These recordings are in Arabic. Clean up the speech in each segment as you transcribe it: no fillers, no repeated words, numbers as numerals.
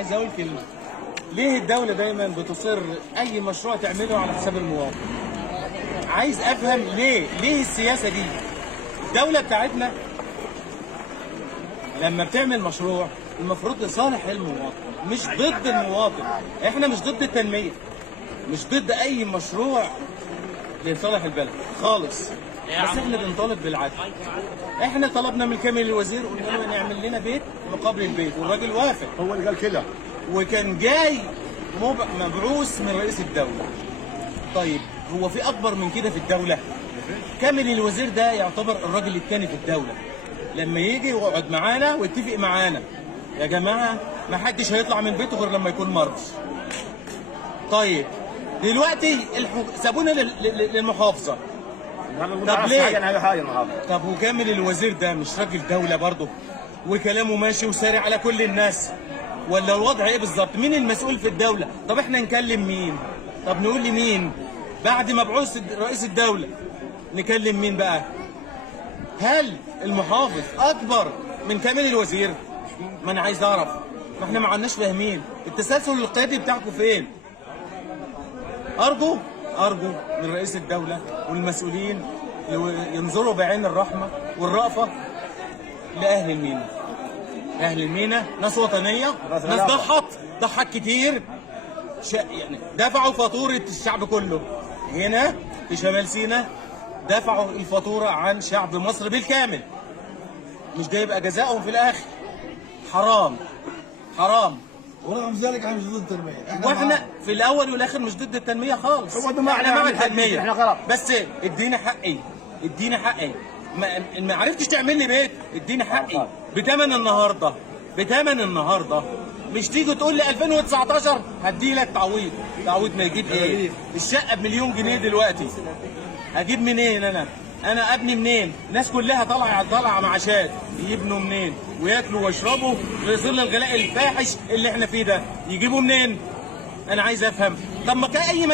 عايز اقول كلمه. ليه الدوله دايما بتصر اي مشروع تعمله على حساب المواطن؟ عايز افهم ليه السياسه دي؟ الدوله بتاعتنا لما بتعمل مشروع المفروض لصالح المواطن مش ضد المواطن. احنا مش ضد التنميه، مش ضد اي مشروع لصالح البلد خالص، بس احنا بنطالب بالعدل. احنا طلبنا من كامل الوزير قلنا له نعمل لنا بيت مقابل البيت، والراجل وافق. هو اللي قال كده. وكان جاي مبعوث من رئيس الدوله. طيب هو في اكبر من كده في الدوله؟ كامل الوزير ده يعتبر الراجل الثاني في الدوله. لما يجي يقعد معانا ويتفق معانا يا جماعه ما حدش هيطلع من بيته غير لما يكون مرضي. طيب دلوقتي سابونا للمحافظه. طب ليه؟ طب وكامل الوزير ده مش راجل دوله برضه؟ وكلامه ماشي وساري على كل الناس، ولا الوضع ايه بالظبط؟ مين المسؤول في الدوله؟ طب احنا نكلم مين؟ طب نقول لمين؟ بعد مبعوث رئيس الدوله نكلم مين بقى؟ هل المحافظ اكبر من كامل الوزير؟ ما انا عايز اعرف، ما احنا ما عدناش فاهمين التسلسل القيادي بتاعكم فين؟ ارجو من رئيس الدوله والمسؤولين ينظروا بعين الرحمه والرأفه لاهل المينا. اهل المينا ناس وطنيه، ناس ضحت كتير، يعني دفعوا فاتوره الشعب كله. هنا في شمال سيناء دفعوا الفاتوره عن شعب مصر بالكامل. مش ده يبقى جزائهم في الاخر؟ حرام. ورغم ذلك احنا مش ضد التنميه. واحنا في الاول والاخر مش ضد التنميه خالص. احنا مع التنميه، بس ادينا حقي. ما عرفتش تعمل لي بيت، اديني حقي بثمن النهارده. مش تيجي تقول لي 2019 هدي لك تعويض ما يجيب ايه؟ الشقه ب1,000,000 جنيه دلوقتي، هجيب منين انا ابني منين؟ الناس كلها طالعه معاشات، يبنوا منين وياكلوا ويشربوا في ظل الغلاء الفاحش اللي احنا فيه ده؟ يجيبوا منين؟ انا عايز افهم. طب ما كان اي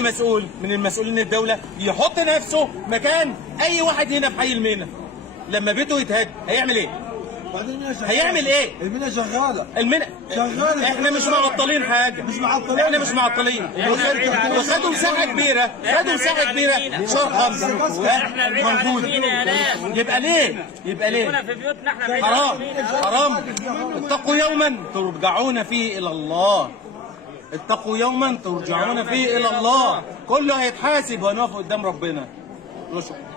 مسؤول من المسؤولين الدوله يحط نفسه مكان اي واحد هنا في حي المينا لما بيته يتهد هيعمل ايه؟ هيعمل ايه؟ المينا شغاله. احنا مش معطلين حاجه، احنا مش معطلين. وخدوا مساحه كبيره، شهر 5 موجود. يبقى ليه؟ حرام. اتقوا يوما ترجعون فيه الى الله. كله هيتحاسب وهنقف قدام ربنا. شكرا.